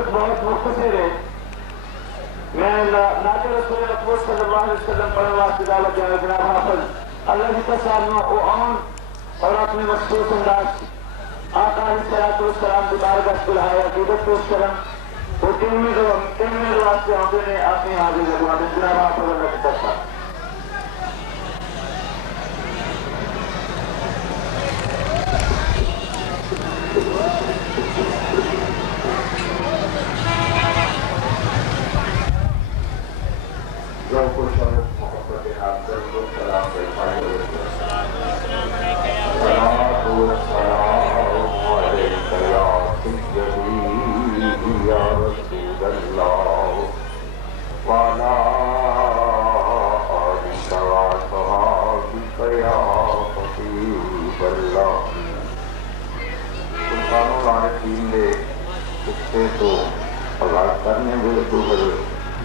وقت بہت مختصر ہے. میں ناطق رسول اکبر صلی اللہ علیہ وسلم پڑھنے واسطے دعوت دیا جناب حافظ اللہ کی تصاویر او آن اور اپنے مخصوص انداز آقا علیہ السلام کی بارگاہ بلایا عقیدت پیش کرم اور تین میں واسطے آتے نے اپنی حاضر لگوا دیں جناب حافظ اللہ کی تصاویر. تو آغاز کرنے میں تو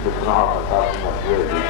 جتنا پتا مسئلے دی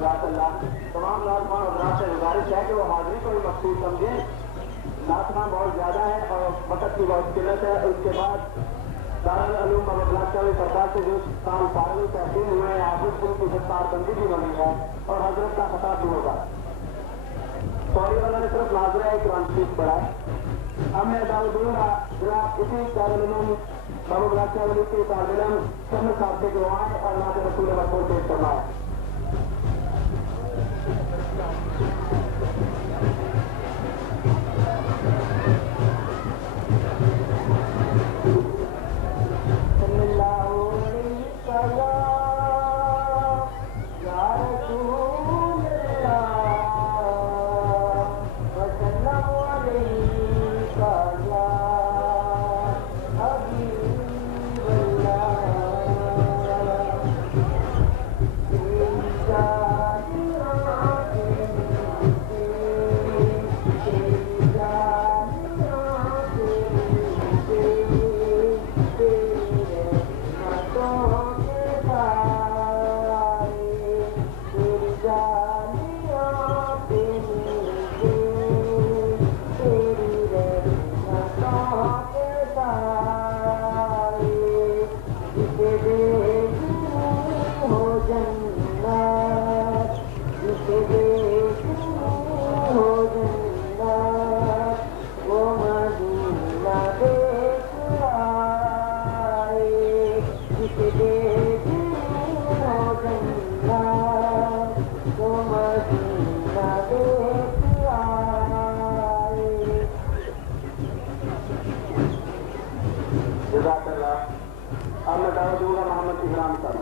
جزاک اللہ. تمام نوجوان حضرات سے گزارش ہے کہ وہ حاضری کو بھی مقصود سمجھیں. ناچنا بہت زیادہ ہے اور وقت کی بہت قلت ہے. اس کے بعد دارالعلوم بابا بلاک سرکار سے جو سال فارغ تحصیل ہوئے ہیں حافظ ان کی دستار بندی بھی بنی ہے اور حضرت کا خطاب بھی ہوگا. سوری والا نے صرف ناظرہ قرآن شریف پڑھا ہے. اب میں دعوت دوں گا جناب اسی دارالعلوم بابا بلاک کے طالب علم سمر صاحب سے گروائیں اور نعت رسول مقبول پیش کرنا ہے. جزاک اللہ. اب میں دعوت دوں گا محمد اکرام صاحب.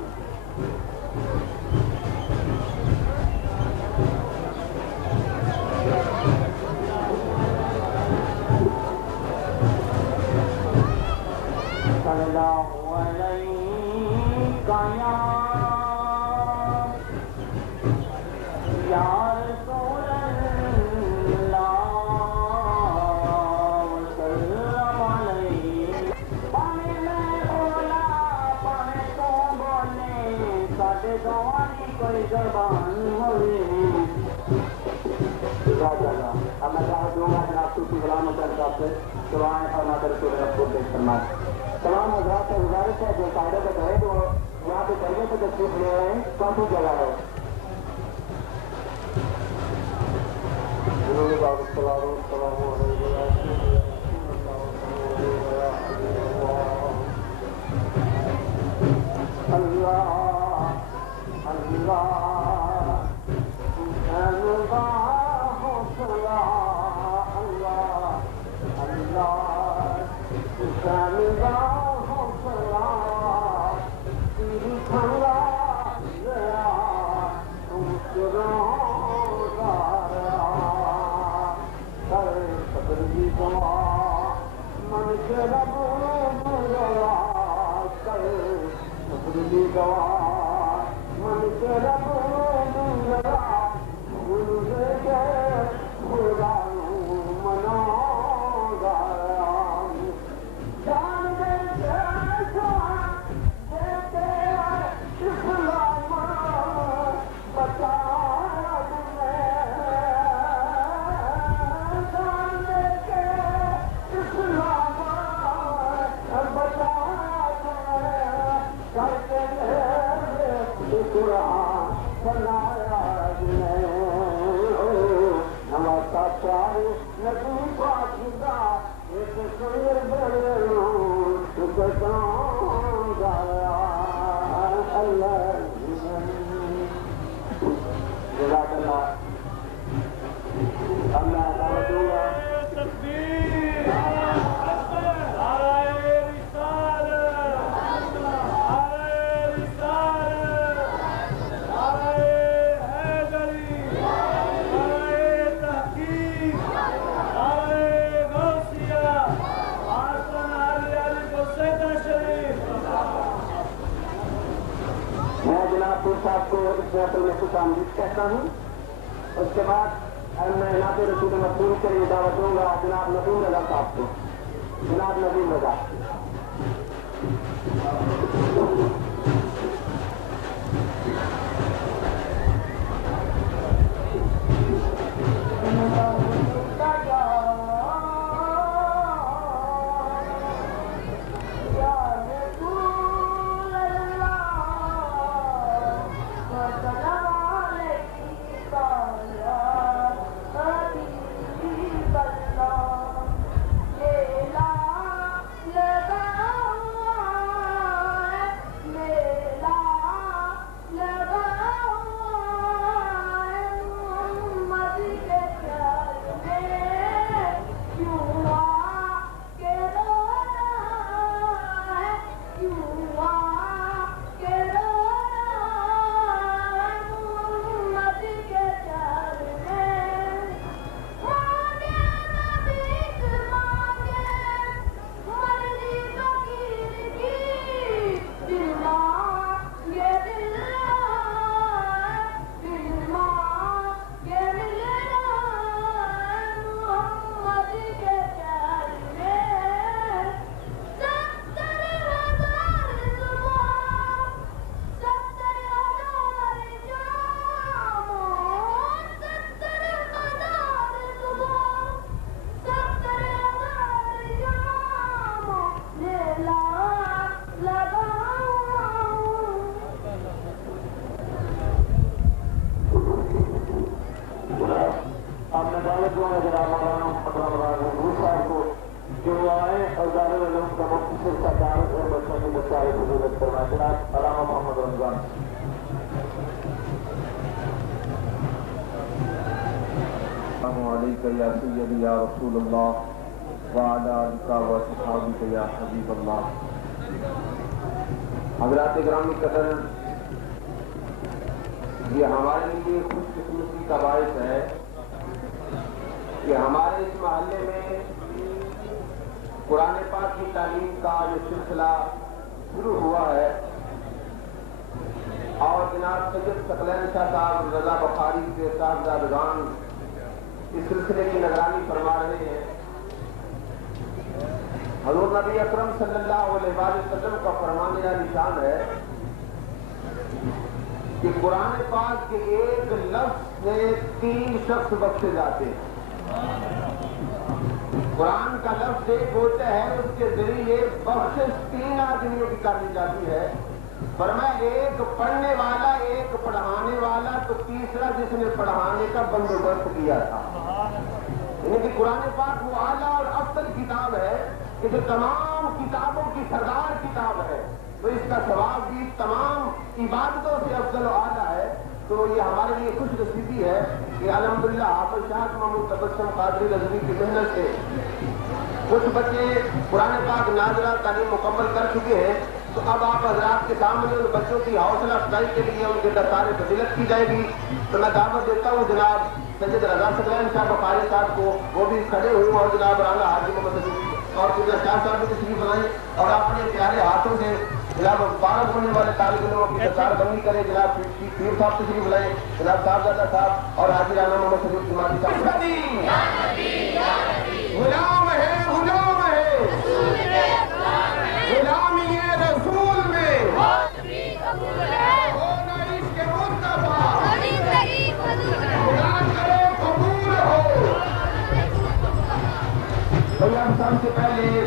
صلی اللہ علیہ یا رسول اللہ وسلم علیہ. پانے میں بولا پانے تو بولے ساڈے دوانی کوئی زبان ہوئے. اب میں دعوت دوں گا جناب صوفی غلام حسین صاحب سے دعائیں اور نعت رسول مقبول پیش کرنا. تمام حضرات سے گزارش ہے جو قاعدے پہ گئے تو یہاں پہ چلنے سے تشریف لے رہے ہیں کافی جگہ ہے. صاحب کو اس محفل میں خوش آمدید کہتا ہوں. اس کے بعد میں نعت رسول مقبول کے لیے دعوت دوں گا جناب ندیم رضا صاحب کو. جناب ندیم رضا. دعا ہے جناب مولانا محمد صاحب کو جو آئے اور دارالعلوم کا مختصر سا دعوت اور بچوں کی بچائی حضورت فرمائے جناب علامہ محمد رمضان. السلام علیکم یا سیدی یا رسول اللہ وعلی آلک و صحابک یا حبیب اللہ. حضرات گرامی قدر، یہ ہمارے لیے خوش قسمتی کا باعث ہے کہ ہمارے اس محلے میں قرآن پاک کی تعلیم کا جو سلسلہ شروع ہوا ہے اور جناب سید ثقلین شاہ صاحب رضا بخاری کے صاحبزادگان اس سلسلے کی نگرانی فرما رہے ہیں. حضور نبی اکرم صلی اللہ علیہ وسلم کا فرمان یا نشان ہے کہ قرآن پاک کے ایک لفظ سے 3 شخص بخشے جاتے ہیں. قرآن کا لفظ ایک ہوتا ہے، اس کے ذریعے بخشش 3 آدمیوں کی کر دی جاتی ہے. فرمایا ایک پڑھنے والا، ایک پڑھانے والا، تو تیسرا جس نے پڑھانے کا بندوبست کیا تھا. یعنی کہ قرآن پاک وہ اعلیٰ اور افضل کتاب ہے کہ جو تمام کتابوں کی سردار کتاب ہے، تو اس کا ثواب بھی تمام عبادتوں سے افضل و اعلیٰ ہے. تو یہ ہمارے لیے خوش نصیبی ہے کہ الحمدللہ حافظ شاہ محمود تبسم قادری رضوی کی محنت سے کچھ بچے قرآن پاک ناظرہ تعلیم مکمل کر چکے ہیں. تو اب آپ حضرات کے سامنے ان بچوں کی حوصلہ افزائی کے لیے ان کے دستار فضیلت کی جائے گی. تو میں دعوت دیتا ہوں جناب سید رضا ثقلین شاہ بخاری صاحب کو، وہ بھی کھڑے ہوئے اور جناب رانا حاجی محمد صدیق اور قبلہ شاہ صاحب بھی تشریف لائیں اور اپنے پیارے ہاتھوں سے جناب فارغ ہونے والے طالب علموں کی دستار بندی کریں. جناب پیر صاحب تشریف لائیں، جناب صاحبزادہ صاحب اور حاجی رانا محمد صدیق جماعتی صاحب. غلام ہے غلام ہے غلامی رسول میں ہونا عشق مصطفیٰ خدا کرے قبول ہو. بھیا ہم سب سے پہلے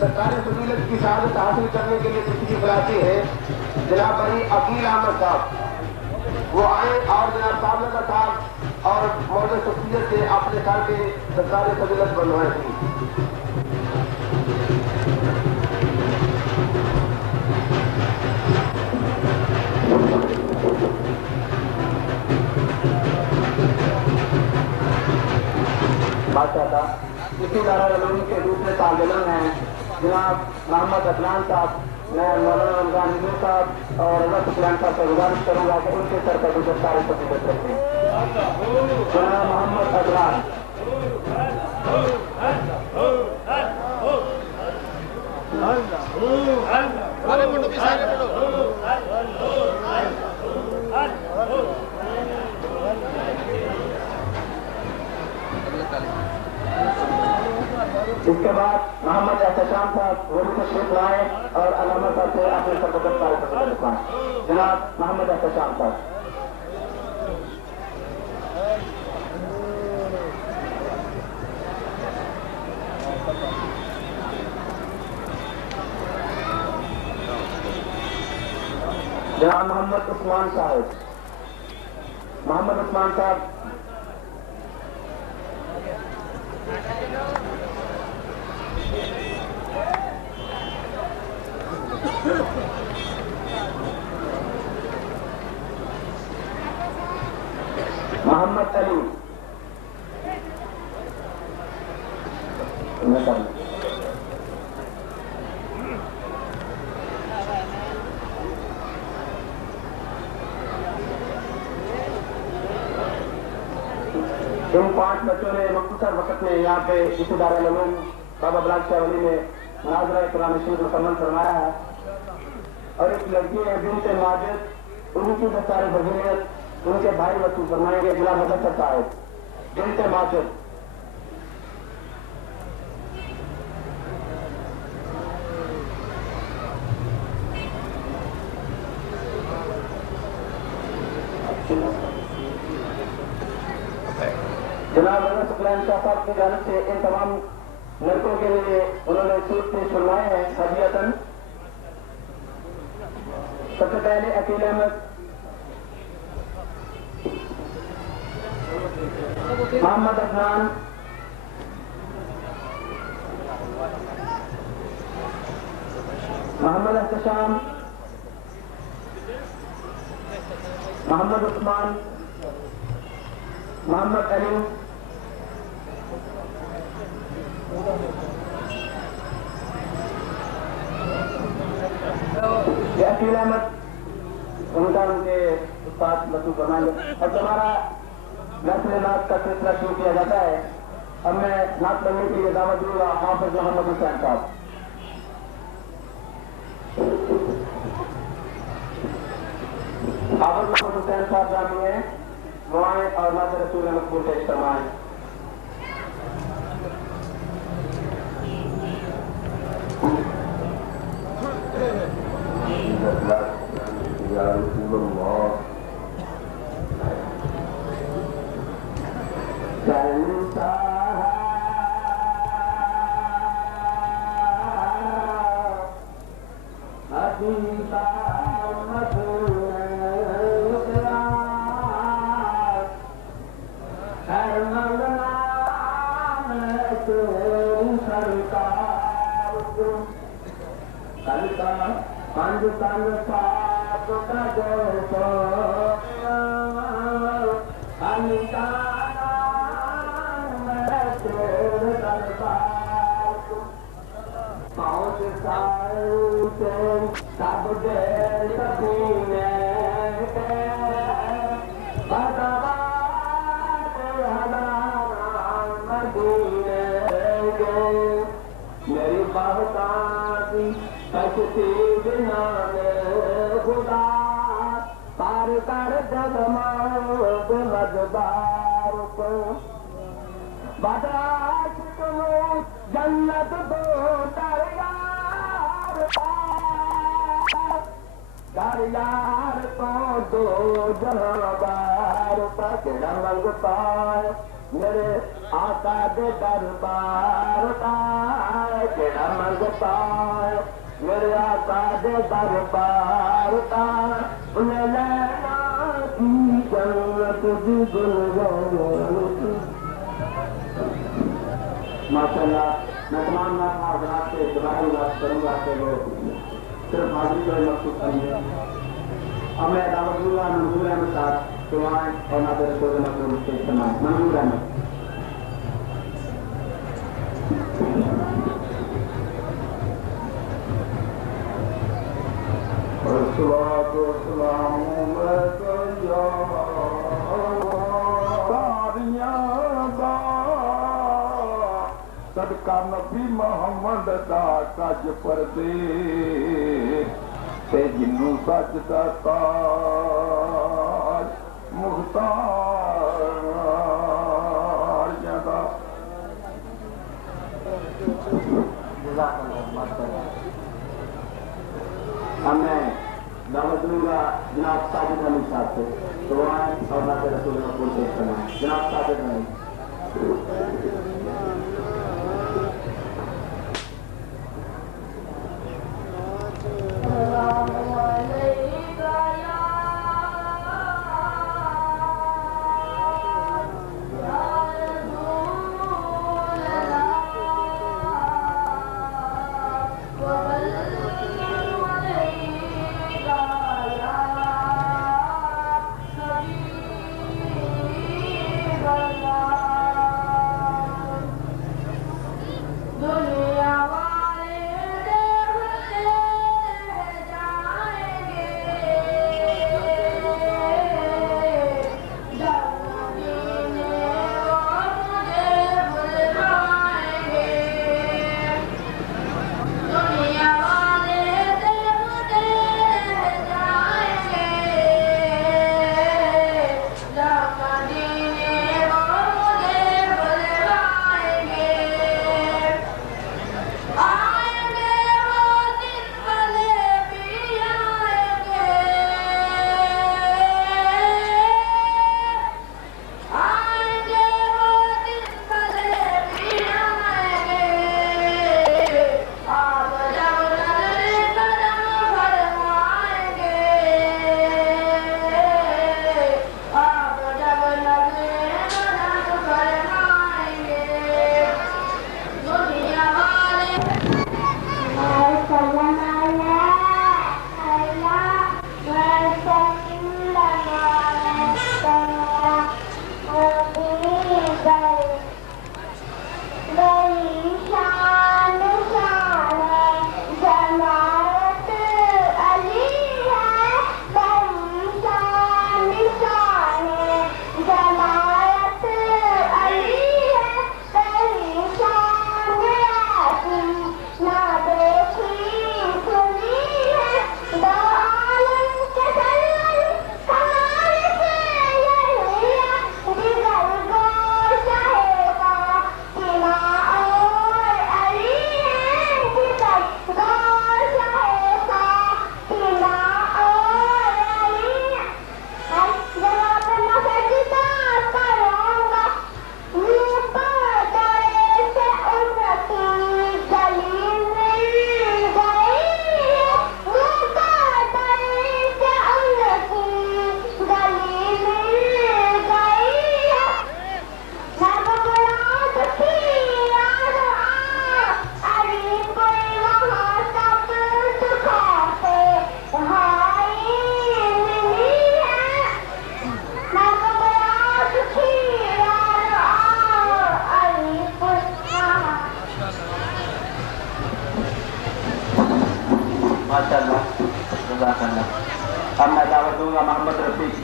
سرکار فضیلت کی شہادت حاصل کرنے کے لیے تشریف لاتے ہیں جناب بھائی عقیل احمد صاحب. وہ آئے اور جناب صاحبزادہ صاحب اور موضوع شخصیت سے اپنے سال کے سرکار فضیلت بنوائے تھی. بادشاہ تھا اسی دارالعلوم کے دوسرے طالب علم ہیں جناب محمد عدنان صاحب. میں مولانا رمضان نور صاحب اور رضا ثقلین صاحب سے گزارش کروں گا کہ ان کے سر پر دستار فضیلت رکھیں. جناب محمد عدنان. اس کے بعد محمد احتشام صاحب وہ بھی تشریف لائے اور علامہ صاحب سے اپنے سر پر دستار فضیلت رکھائیں. جناب محمد احتشام صاحب. جناب محمد عثمان صاحب. محمد عثمان صاحب. محمد علی. ان 5 بچوں نے مختصر وقت میں یہاں پہ اسی دارالعلوم بابا بلاک شاہ ولی میں ناظرہ قرآن شریف مکمل فرمایا ہے. اور ایک لڑکی ہے بنت ماجد، ان کی دستار فضیلت ان کے بھائی وصول فرمائیں گے جناب مدثر صاحب. بنت ماجد. جناب رضا ثقلین شاہ صاحب کی جانب سے ان تمام لڑکوں کے لیے انہوں نے سوٹ پیش فرمائے ہیں ہدیتاً. سب سے پہلے عقیل احمد، محمد عدنان، محمد احتشام، محمد عثمان، محمد علی، عقیل احمد، ان کے استاد مسعود فرمائیں گے. اب ہمارا نسل نعت کا سلسلہ شروع کیا جاتا ہے. اب میں نعت پڑھنے کے لیے دعوت دوں گا حافظ محمد حسین صاحب. حافظ محمد حسین صاحب جامی ہیں، دعائیں اور نعت رسول مقبول پیش فرمائیں. یا رسول اللہ چلتا حدیثہ پانچ سال پاپ کا جو پانچ سال سے سب دے سکینے میری بہتاتی کشتی بنا خدا پار کر جگمگ مزدار کو بدراش کو جنت دو دریار دریار کو دو جہاں بار تک منگتا ہے میرے آقا دے دربار کا کیڑا منگتا ہے میرے آقا دے دربار کا انہیں لینا کی جنت دی گلزار. ماشاءاللہ میں تمام نام حضرات سے دعائی بات کروں گا کہ وہ صرف حاضری کو مخصوص کریں گے. اب میں دعوت دوں گا منظور احمد صاحب دعائیں اور نعت رسول مقبول پیش فرمائیں. منظور احمد. الصلاة والسلام علیکم یا ساریاں دا صدقہ نبی محمد دا کج پردے تے جنوں سجدہ تاج مختار جدا. اب میں دعوت دوں گا جناب ساجد علی صاحب سے دعائیں اور نعت رسول مقبول پیش فرمائیں. جناب ساجد علی.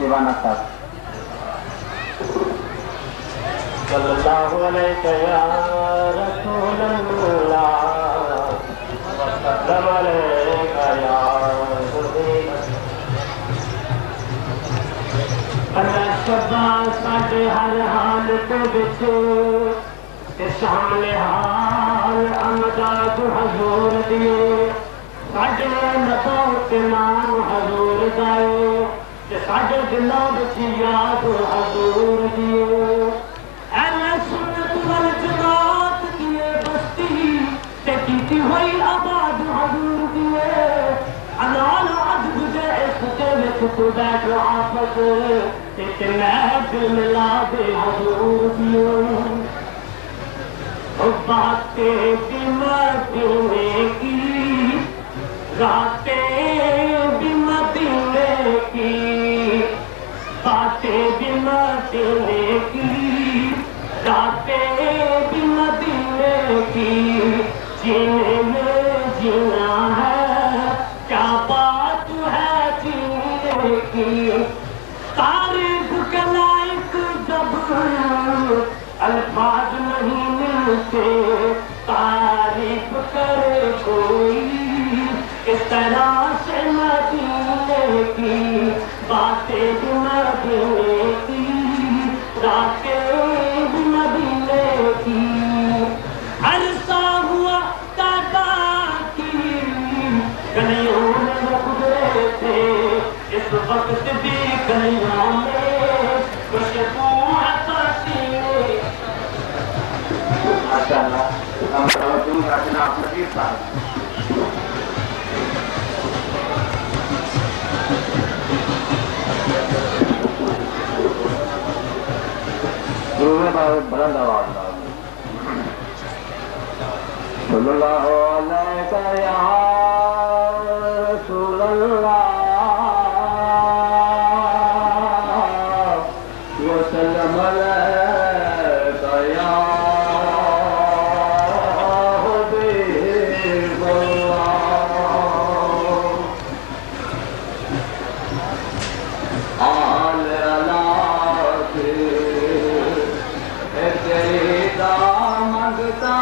دیوانہ صاحب. صلی اللہ علیہ یا رسول اللہ وسلم علیہ یا حبیب اللہ. شبہ ساڈے ہر حال تے وچ شامل حال امداد حضور دیے ساڈے نبوں تے نام حضور دائے ساڈے دلوں وچ یاد حضور دیے. سنت والجماعت دیے بستی تے کیتی ہوئی آباد حضور دیے انال عدد دے اس دے وچ تو بیٹھ آفت تے محفل ملا دے حضور دیے. باتیں بھی مدینے کی راتیں بھی مدینے کی باتیں بھی مدینے کی راتیں بھی مدینے کی جینے میں جینا ہے کیا بات ہے جینے کی. تعریف کے لائق جب الفاظ نہیں ملتے تعریف کرے کوئی اس طرح سے مدینے کی باتیں بھی مدینے کی راتیں بھی مدینے کی. عرصہ ہوا دادا کی گلیوں میں گزرے تھے اس وقت بھی گلیوں میں خوشبو آتی. ماشاءاللہ ہم توجہ کا جناب نذیر صاحب. بلند آواز صلی اللہ علیہ یا رسول اللہ وسلم علیہ یا حبیب اللہ. آل اللہ تیری دامنگتا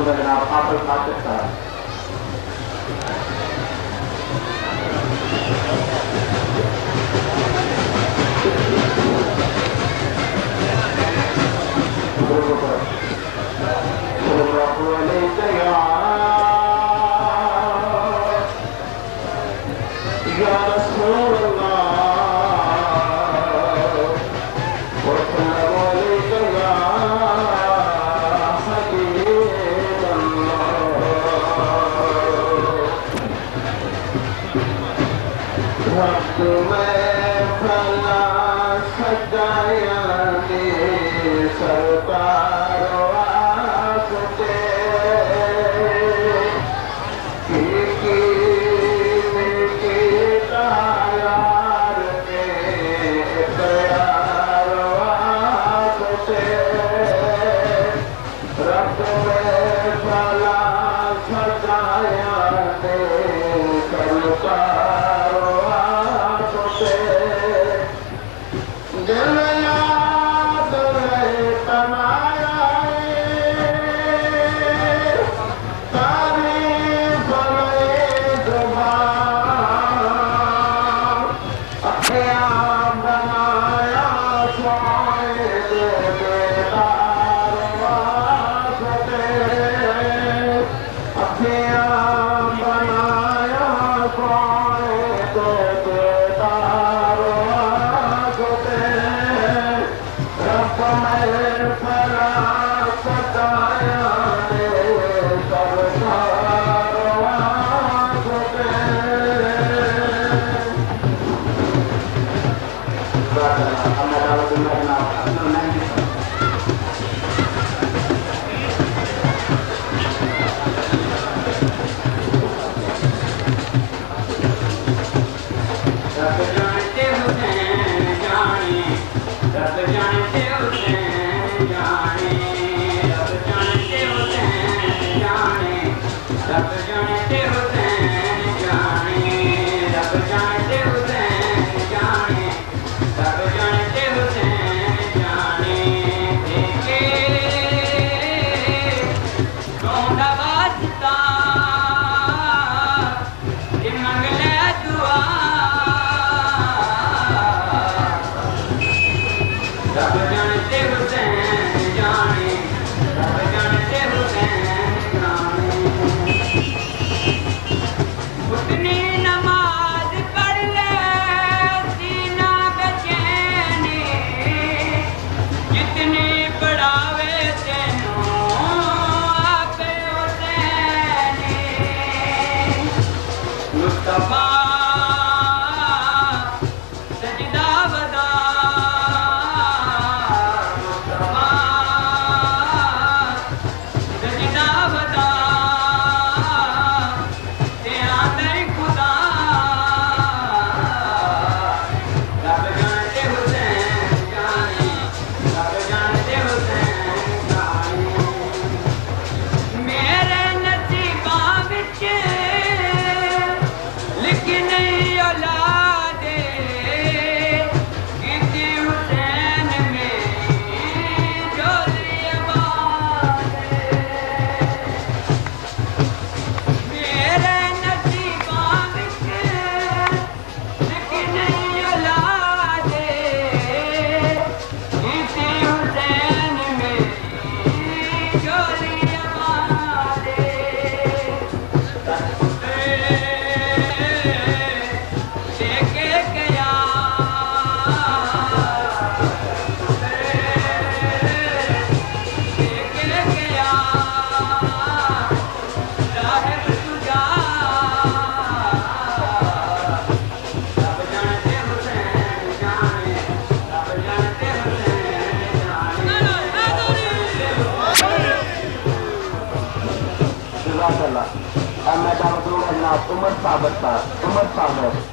جناب حافظ خاطر صاحب. اللہ عمر صاحب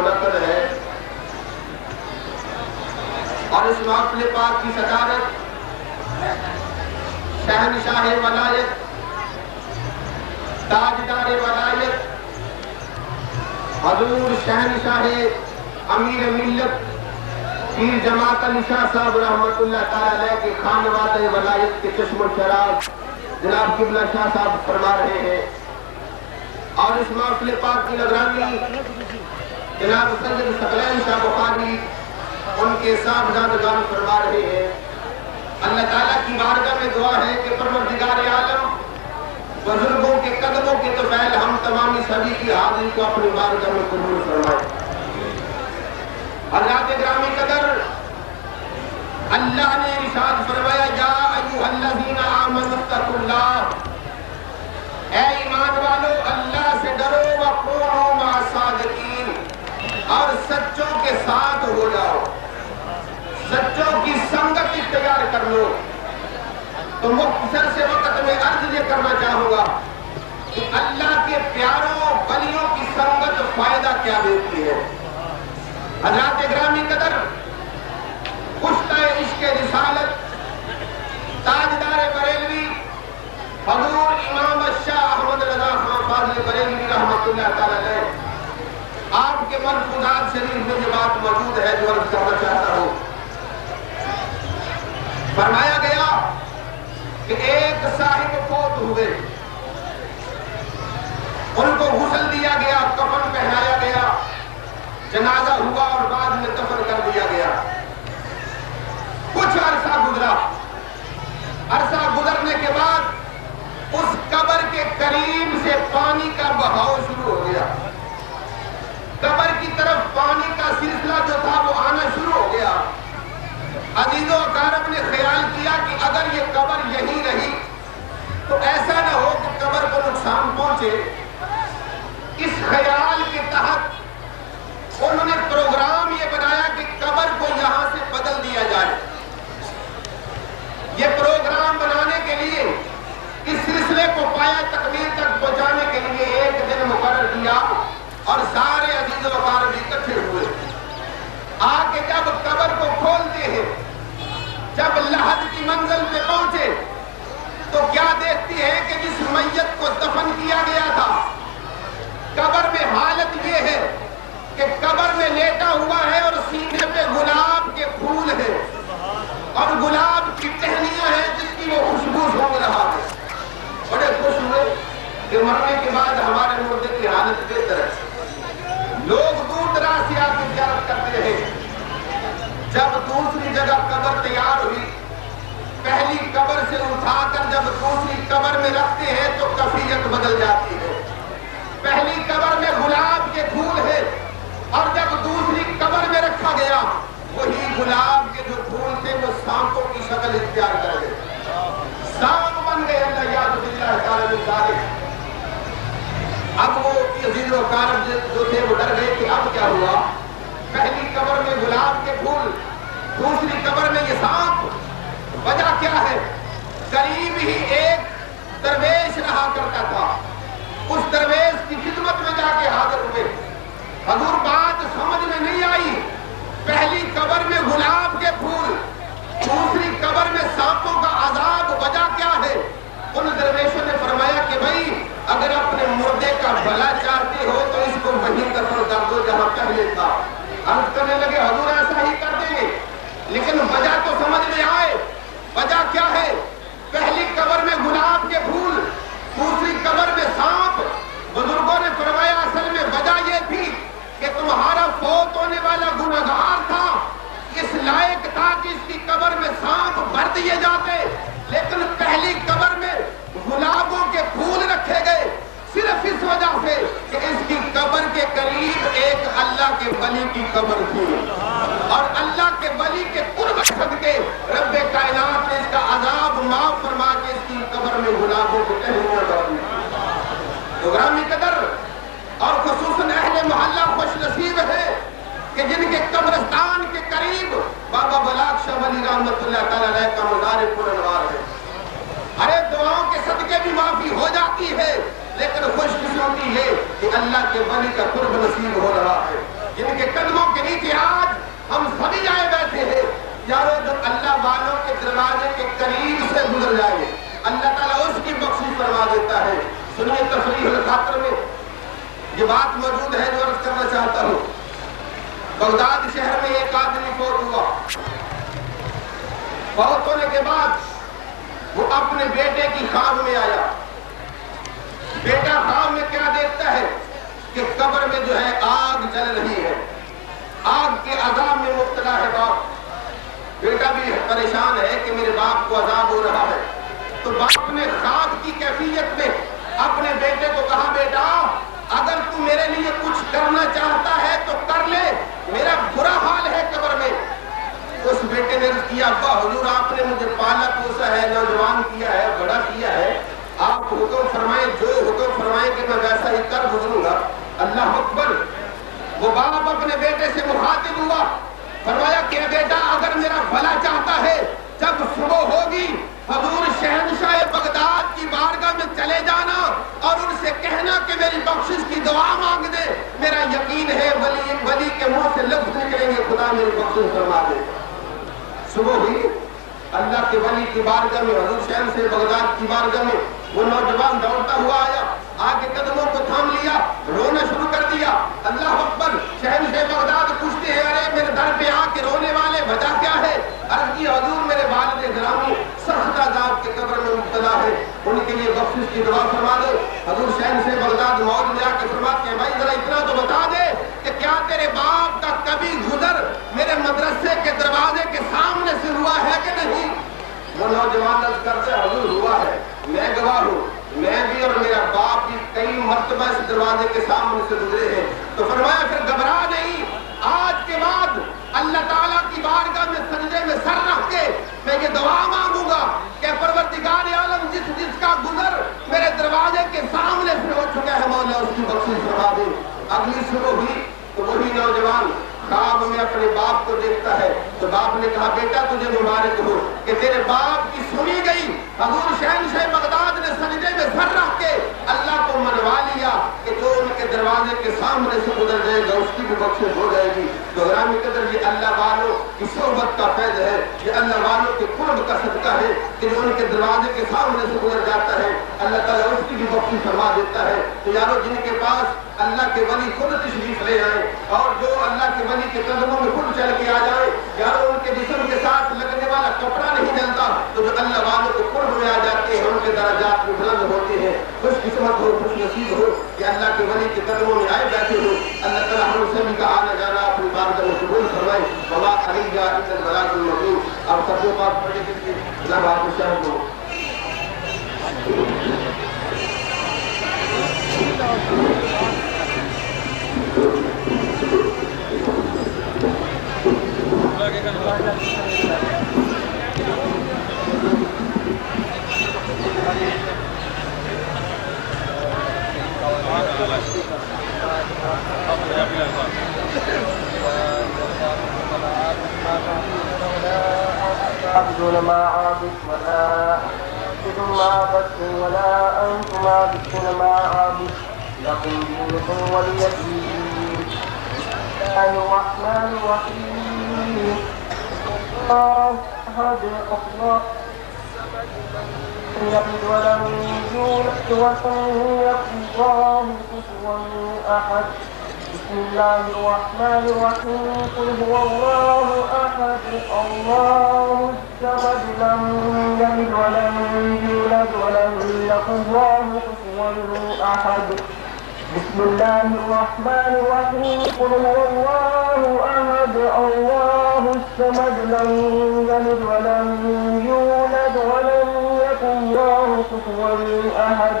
منعقد ہے اور اس محفل پاک کی صدارت شہنشاہ ولایت تاجدار ولایت حضور شہنشاہ امیر ملت پیر جماعت علی شاہ صاحب رحمت اللہ تعالی علیہ کے خانوادہ ولایت کے چشم و شراب جناب قبلہ شاہ صاحب فرما رہے ہیں اور اس محفل پاک کی نگرانی جناب سید ثقلین شاہ بخاری ان کے صاحبزادگان فرما رہے ہیں۔ اللہ تعالیٰ کی بارگاہ میں دعا ہے کہ پروردگار عالم بزرگوں کے قدموں کے طفیل ہم تمامی سبھی کی حاضری کو اپنی بارگاہ میں قبول فرمائے۔ حضرات گرامی قدر، اللہ نے ارشاد فرمایا یا ایھا الذین آمنوا اتقوا اللہ، اے ایمان والو اللہ سے ڈرو وکونوا مع الصادقین، اور سچوں کے ساتھ ہو جاؤ، سچوں کی سنگت اختیار کر لو۔ تو مختصر سے وقت میں عرض یہ کرنا چاہوں گا کہ اللہ کے پیاروں ولیوں کی سنگت فائدہ کیا دیتی ہے۔ حضرات گرامی قدر، پشتہ عشق رسالت تاجدار بریلوی حضور امام شاہ احمد رضا خان فاضل بریلوی رحمت اللہ تعالی علیہ، آپ کے ملفوظات شریف میں یہ بات موجود ہے جو عرض کرنا چاہتا ہوں۔ فرمایا گیا کہ ایک صاحب فوت ہوئے، ان کو غسل دیا گیا، کفن پہنایا گیا، جنازہ ہوا اور بعد میں دفن کر دیا گیا۔ کچھ عرصہ گزرا، عرصہ گزرنے کے بعد اس قبر کے قریب سے پانی کا بہاؤ شروع ہو گیا، قبر کی طرف پانی کا سلسلہ جو تھا وہ آنا شروع ہو گیا۔ عزیز و اقارب نے خیال کیا کہ اگر یہ قبر یہیں رہی تو ایسا نہ ہو کہ قبر کو نقصان پہنچے۔ اس خیال کے تحت انہوں نے پروگرام یہ بنایا کہ قبر کو یہاں سے بدل دیا جائے۔ یہ پروگرام بنانے کے لیے اس سلسلے کو پایا تکمیل تک پہنچانے کے لیے ایک دن مقرر کیا اور سارے عزیز و اقارب اکٹھے ہوئے۔ آ کے جب قبر کو کھولتے ہیں، جب لحد کی منزل پہ پہنچے تو کیا دیکھتی ہے کہ جس میت کو دفن کیا گیا تھا قبر میں حالت یہ ہے کہ قبر میں لیٹا ہوا ہے اور سینے پہ گلاب کے پھول ہیں اور گلاب کی ٹہنیاں ہیں جس کی وہ خوشبو سونگ رہا ہے۔ بڑے خوش ہوئے کہ مرنے کے بعد ہمارے مردے کی حالت بہتر ہے۔ لوگ دور دراز سے آ کے زیارت کرتے ہیں۔ جب دوسری جگہ قبر تیار ہوئی، پہلی قبر سے اٹھا کر جب دوسری قبر میں رکھتے ہیں تو کیفیت بدل جاتی ہے۔ پہلی قبر میں گلاب کے پھول ہیں اور جب دوسری قبر میں رکھا گیا وہی گلاب کے جو پھول تھے وہ سانپوں کی شکل اختیار کر گئے، سانپ بن گئے۔ اللہ یاد باللہ تعالی من ذالک۔ اب وہ عزیز و اقارب جو تھے وہ ڈر گئے کہ اب کیا ہوا؟ پہلی قبر میں گلاب کے پھول، دوسری قبر میں یہ سانپ، وجہ کیا ہے؟ قریب ہی ایک درویش رہا کرتا تھا، اس درویش کی خدمت میں جا کے حاضر ہوئے۔ حضور بات سمجھ میں نہیں آئی، پہلی قبر میں گلاب کے پھول، دوسری قبر میں سانپوں کا عذاب، وجہ کیا ہے؟ ان درویشوں نے فرمایا کہ بھائی اگر اپنے مردے کا بھلا چاہتے ہو تو اس کو وہیں دفن کر دو جہاں پہلے تھا۔ عرض کرنے لگے حضور ایسا ہی کر دیں گے، لیکن وجہ تو سمجھ میں آئے۔ وجہ کیا ہے؟ پہلی قبر میں گلاب کے پھول، دوسری قبر میں سانپ۔ بزرگوں نے فرمایا اصل میں وجہ یہ تھی کہ تمہارا فوت ہونے والا گنہگار تھا، اس لائق تھا کہ اس کی قبر میں سانپ بھر دیے جاتے، لیکن پہلی قبر میں گلابوں کے پھول رکھے گئے صرف اس وجہ سے کہ اس کی قبر کے قریب ایک اللہ کے ولی کی قبر تھی، اور اللہ کے ولی کے قرب صدقے رب کائنات نے اس کا عذاب معاف فرما کے اس کی قبر میں گلابوں کو ٹہنیاں ڈال دی۔ تو گرامی قدر اور خصوصاً اہل محلہ خوش نصیب ہے کہ جن کے قبرستان کے قریب بابا بلاک شاہ ولی رحمت اللہ تعالی علیہ کا مزار پرانوار ہے۔ ارے دعاؤں کے صدقے بھی معافی ہو جاتی ہے، لیکن خوش قسمتی ہے کہ اللہ کے ولی کا قرب نصیب ہو رہا ہے۔ جن یہ بات موجود ہے جو عرض کرنا چاہتا ہوں. بغداد شہر میں ایک آدمی فوت ہوا. فوت ہونے کے بعد وہ اپنے بیٹے کی خواب میں آیا. بیٹا خواب میں کیا دیکھتا ہے کہ قبر میں جو ہے آگ جل رہی ہے, آگ کے عذاب میں مبتلا ہے باپ. بیٹا بھی پریشان ہے کہ میرے باپ کو عذاب ہو رہا ہے. تو باپ نے خواب کی کیفیت میں اپنے بیٹے کو کہا, بیٹا اگر تو میرے لیے کچھ کرنا چاہتا ہے تو کر لے, میرا برا حال ہے قبر میں. اس بیٹے نے عرض کیا, ابا حضور آپ نے مجھے پالا پوسا ہے, نوجوان کیا ہے, بڑا کیا ہے, آپ حکم فرمائیں, جو حکم فرمائیں کہ میں ویسا ہی کر گزروں گا. اللہ اکبر. وہ باپ اپنے بیٹے سے مخاطب ہوا, فرمایا کہ بیٹا اگر میرا بھلا چاہتا ہے, جب صبح ہوگی حضور شہنشاہ بغداد کی بارگاہ میں چلے جانا اور ان سے کہنا کہ میری بخشش کی دعا مانگ دے. میرا یقین ہے ولی کے منہ سے لفظ نکلیں گے, خدا میری بخشش فرما دے. صبح ہوئی, اللہ کے ولی کی بارگاہ میں, حضور شہنشاہ بغداد کی بارگاہ میں وہ نوجوان دوڑتا ہوا آیا, آگے قدموں کو تھام لیا, رونا شروع کر دیا. اللہ اکبر. شہنشاہ بغداد پوچھتے ہیں, ارے میرے در پہ آ کے رونے والے وجہ کیا ہے؟ عرض کی, حضور میرے والد گرامی سخت عذاب کے قبر میں مبتلا ہے, ان کے لیے بخشش کی دعا فرما دو. حضور شہنشاہ بغداد موت میں آ کے فرماتے ہیں, بھائی ذرا اتنا تو بتا دے کہ کیا تیرے باپ کا کبھی گزر میرے مدرسے کے دروازے کے سامنے سے ہوا ہے کہ نہیں؟ وہ نوجوان عرض کرتے, حضور ہوا ہے, میں گواہ ہوں, میں بھی اور میرا باپ بھی کئی مرتبہ اس دروازے کے سامنے سے گزرے ہیں. تو فرمایا پھر گھبرا نہیں, آج کے بعد اللہ تعالیٰ کی بارگاہ میں سجدے میں سر رکھ کے میں یہ دعا مانگوں گا کہ پروردگار عالم جس کا گزر میرے دروازے کے سامنے سے ہو چکا ہے, مولا اس کی بخشش فرما دے. اگلی صبح ہوئی تو وہی نوجوان خواب میں اپنے باپ کو دیکھتا ہے. تو باپ نے کہا, بیٹا تجھے مبارک ہو کہ تیرے باپ کی سنی گئی. حضور شہنشاہ بغداد نے سجدے میں سر رکھ کے اللہ کو منوا لیا کہ جو ان کے دروازے کے سامنے سے گزر جائے گا اس کی بھی بخشش ہو جائے گی. تو گرامی قدر, یہ اللہ والوں کی صحبت کا فیض ہے, یہ اللہ والوں کے قرب کا صدقہ ہے کہ جو ان کے دروازے کے سامنے سے گزر جاتا ہے اللہ تعالیٰ اس کی بھی بخشش فرما دیتا ہے. تو یارو, جن کے پاس اللہ کے ولی خود تشریف لے آئے اور جو اللہ کے ولی کے قدموں میں خود چل کے آ جائے, یارو ان کے جسم کے ساتھ لگنے والا کپڑا نہیں جلتا. تو جو اللہ والوں کے قرب میں آ جاتے ہیں ان کے درجات میں بلند ہوتے ہیں. خوش قسمت ہو, خوش نصیب ہو کہ اللہ کے ولی کے قدموں میں آئے بیٹھے ہو. اللہ تعالیٰ ہم سبھی کا آنا جانا اپنی بارگاہ میں قبول فرمائے. وما علینا الا البلاغ المبین. اب سب کو بات پڑھے کسی جب آپ شاہد ہو. عبدون ما عابد ولا عبد ما عبدتم ولا أنتم عابدون ما أعبد لكم دينكم ولي دين. بسم الله الرحمن الرحيم. الله أحد الله لم يلد ولم يولد ولم يكن له كفوا أحد. بسم الله الرحمن الرحيم. قل هو الله أحد الله الصمد لم يلد ولم يولد ولم يكن له كفوا أحد. بسم الله الرحمن الرحيم. قل هو الله أحد الله الصمد لم يلد ولم يولد ولم يكن له كفوا أحد.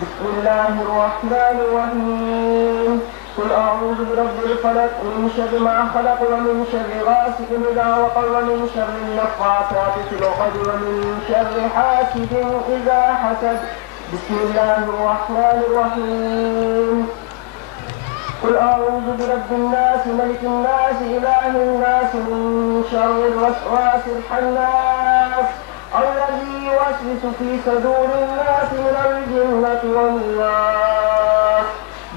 بسم الله الرحمن الرحيم. قل أعوذ برب الفلق من شر ما خلق ومن شر غاسق إذا وقب ومن شر النفاثات في العقد ومن شر حاسد إذا حسد. بسم الله الرحمن الرحيم. قل أعوذ برب الناس ملك الناس إله الناس من شر الوسواس الخناس الذي يوسوس في صدور الناس من الجنة والناس.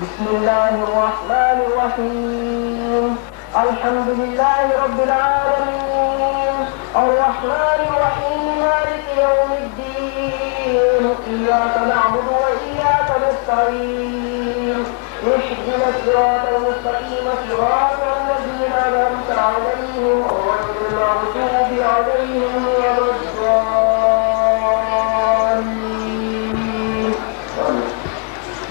بسم الله الرحمن الرحيم. الحمد لله رب العالمين الرحمن الرحيم مالك يوم الدين. إياك نعبد وإياك نستعين.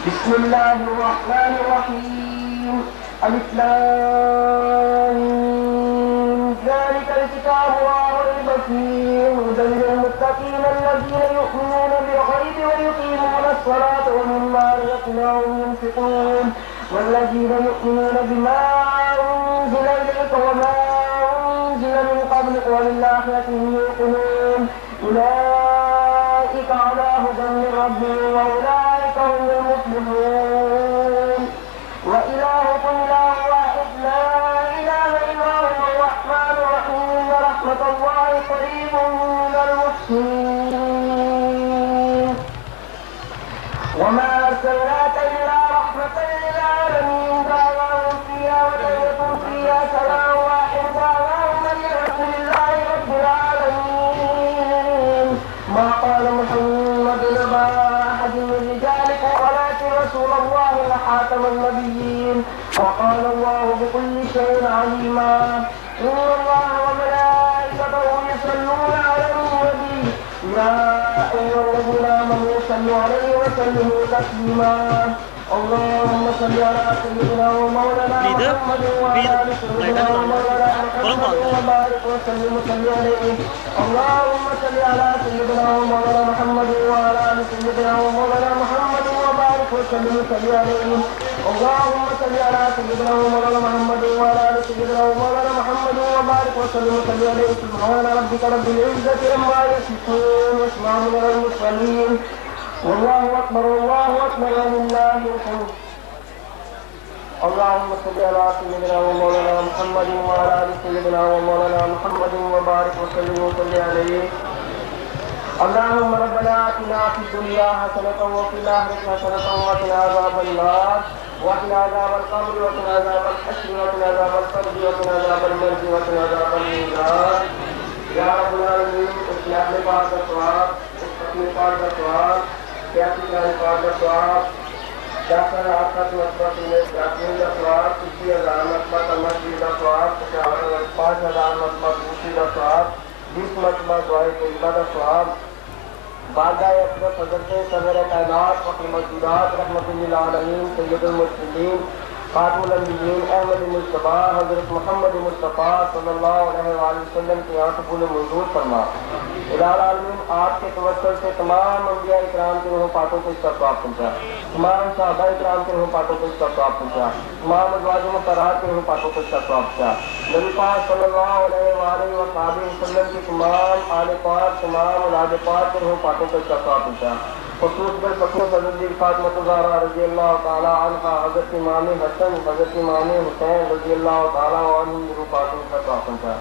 بسم الله الرحمن الرحيم ألف لام ميم ذلك الكتاب لا ريب فيه هدى للمتقين الذين يؤمنون بالغيب ويقيمون الصلاة ومما رزقناهم ينفقون والذين يؤمنون بما أنزل إليك وما أنزل من قبلك وبالآخرة هم يوقنون أولئك على هدى من ربهم وأولئك هم المفلحون وإلهكم إله واحد لا إله إلا هو الرحمن الرحيم ورحمة الله قريب من المحسنين وما أرسلناك إلا رحمة للعالمين دعواهم فيها وتحيتهم فيها سلام واحد دعواهم أن الحمد لله رب العالمين ما قال محمد لبا أحد من رجالكم ولكن رسول الله وخاتم النبيين وقال الله بكل شيء عليما إن الله وملائكته يصلون على النبي يا أيها الذين آمنوا صلوا عليه وسلموا تسليما اللهم صل على سيدنا ومولانا محمد وعلى آل سيدنا ومولانا محمد وبارك وسلم عليه اللهم صل على سيدنا ومولانا محمد وعلى آل سيدنا ومولانا محمد وبارك وسلم عليه اللهم صل على سيدنا ومولانا محمد وعلى آل سيدنا ومولانا محمد وبارك وسلم عليه سبحان ربك رب العزة عما يصفون وسلام على المرسلين والله أكبر ولله الحمد اللهم صل على سيدنا ومولانا محمد وعلى آل سيدنا ومولانا محمد وبارك وسلم عليه اللهم ربنا آتنا في الدنيا حسنة وفي الآخرة حسنة وقنا عذاب النار وقنا عذاب القبر وقنا عذاب الحشر وقنا عذاب القبر وقنا عذاب المرج وقنا عذاب الميزان يا رب العالمين اصلح لي بعض الصواب اصلح لي بعض الصواب يا سيدنا بعض الصواب يا سيدنا عقد مصباح الناس الصواب في علامة المسجد الصواب تشاور 5000 مصباح مسجد الصواب 20 مصباح دعائے طیبہ الصواب بادہ اکرم حضرت صدر کائنات وقت مسجدات رحمت للعالمین سید المرسلین خاتم الانبیین احمد مصطفیٰ حضرت محمد مصطفیٰ صلی اللہ علیہ وآلہ وسلم کے یہاں قبول منظور فرما الہ العالمین آپ کے توسل سے تمام انبیاء اکرام کے روح پاکوں کو اس کا ثواب پہنچا تمام صحابہ اکرام کے روح پاکوں کو اس کا ثواب پہنچا تمام ازواج مطہرات کے روح پاکوں کو اس کا ثواب پہنچا نبی پاک صلی اللہ علیہ وآلہ وسلم کی تمام آل پاک تمام اولاد پاک کے روح پاکوں کو اس کا ثواب پہنچا خصوص بالخصوص حضرت فاطمہ الزہرا رضی اللہ تعالی عنہا حضرت امام حسن حضرت امام حسین رضی اللہ تعالی عنہ روح پاکوں کا ثواب پہنچا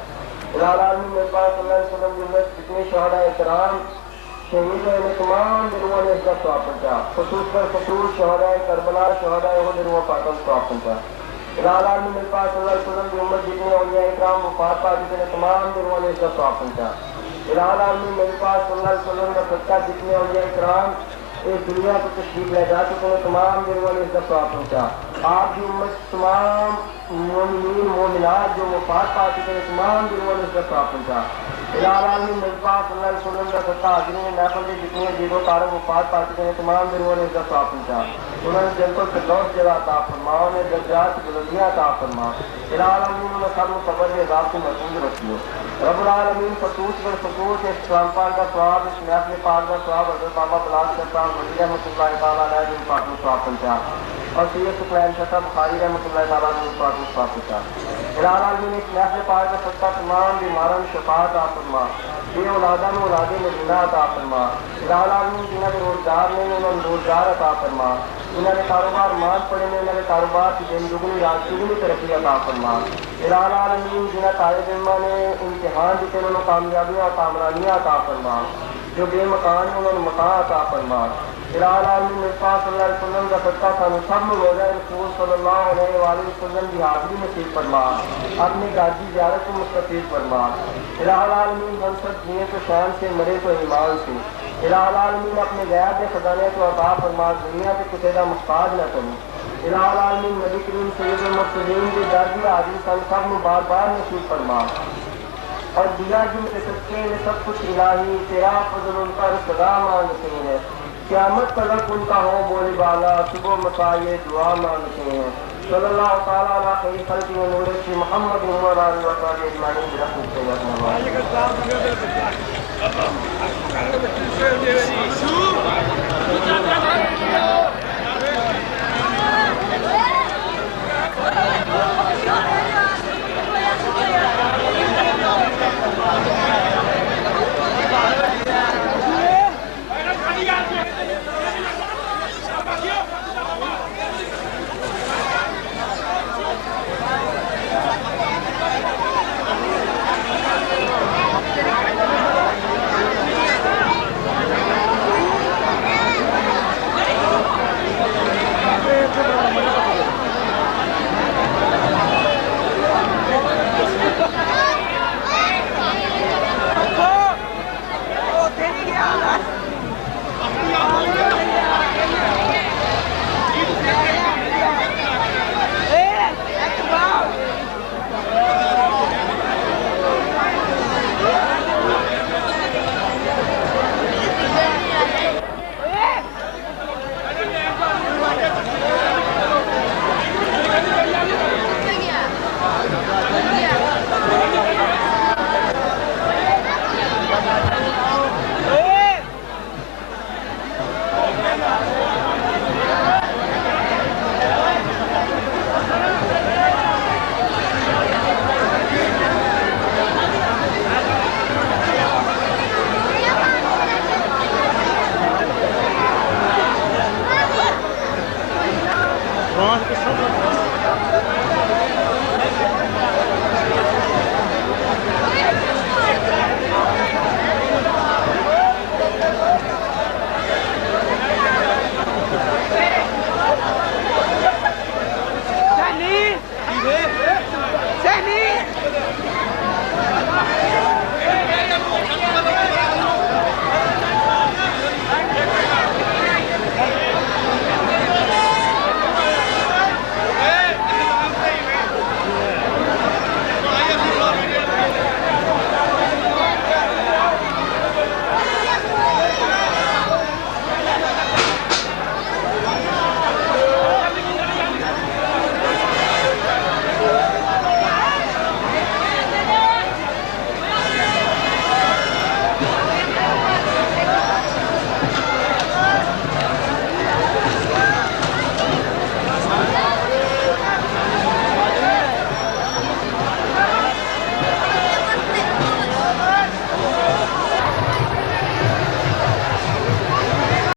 الہ العالمین میرے پاس صلی اللہ علیہ وسلم جتنے شہداء کرام شہید ہیں انہیں تمام دلوں نے اس کا ثواب پہنچا خصوص بالخصوص شہداء کربلا شہداء احد روح پاکوں کا ثواب پہنچا الہ العالمین میرے پاس صلی اللہ علیہ وسلم کی امت جتنے اولیاء اکرام وفات پا چکے ہیں تمام دلوں نے اس کا ثواب پہنچا الہ العالمین میرے پاس صلی اللہ علیہ وسلم کا صدقہ جتنے اولیاء اکرام اس دنیا کو تشریف لے جا چکے ہیں تمام دلوں نے اس کا ثواب پہنچا آپ کی امت تمام مومنین مومنات جو وفات پا چکے ہیں تمام دلوں نے اس کا ثواب پہنچا الہ العالمین میرے پاس صلی اللہ علیہ وسلم کا صدقہ حاضرین محفل کے جتنے جیدوں کاروں وفات پا چکے ہیں تمام دلوں نے اس کا ثواب پہنچا انہوں نے جنت الفردوس جگہ عطا فرما انہیں درجات کی بلندیاں عطا فرما الہ العالمین انہیں سب قبر کے عذاب سے محفوظ رکھیے رب العالمین خصوص بالخصوص اس اسلام پاک کا ثواب اس محفل پاک کا ثواب حضرت بابا بلال صاحب ولی رحمۃ اللہ تعالیٰ علیہ جن پاک میں ثواب پہنچا اور سید سفیان شاہ صاحب بخاری رحمۃ اللہ تعالیٰ جن پاک میں ثواب پہنچا الہ العالمین اس محفل پاک کا صدقہ تمام بیماروں شفا عطا فرما بے اولادہ میں اولاد مدینہ عطا فرما الہ العالمین جنہوں نے روزگار میں انہوں نے روزگار عطا فرما انہوں نے کاروبار مان پڑے میں انہوں نے کاروبار کی دن دگنی رات چگنی ترقی عطا فرما الہ العالمین جنہیں طالب علماء نے امتحان دیتے انہوں نے کامیابیاں اور کامرانیاں عطا فرما جو بے مکان ہیں انہوں نے مکان عطا فرما الہ العالمین میرے پاس صلی اللہ علیہ وسلم کا صدقہ تھا سب روزہ رسول صلی اللہ علیہ وآلہ وسلم کی حاضری نصیب فرما اپنی گاجی زیارت کو مستفید فرما الہ العالمین ہم سب جیے تو شان سے مرے تو ایمان سے الہ العالمین اپنے غیب کے خزانے کو عطا فرما دنیا کے کسی کا محتاج نہ کروں الہ العالمین نبی کریم سید المرسلین کے درد حاضری سن سب میں بار بار نصیب فرما اور دیا جن کے صدقے میں سب کچھ الہی تیرا فضل ان پر سدا مانگتے ہیں قیامت کا لفظ ان کا ہو بولی بالا صبح مساء یہ دعا مانگتے ہیں صلی اللہ تعالیٰ علیہ خیر خلق و نور محمد عمر علیہ وسلم اجمعین برحمتہ یا رحمن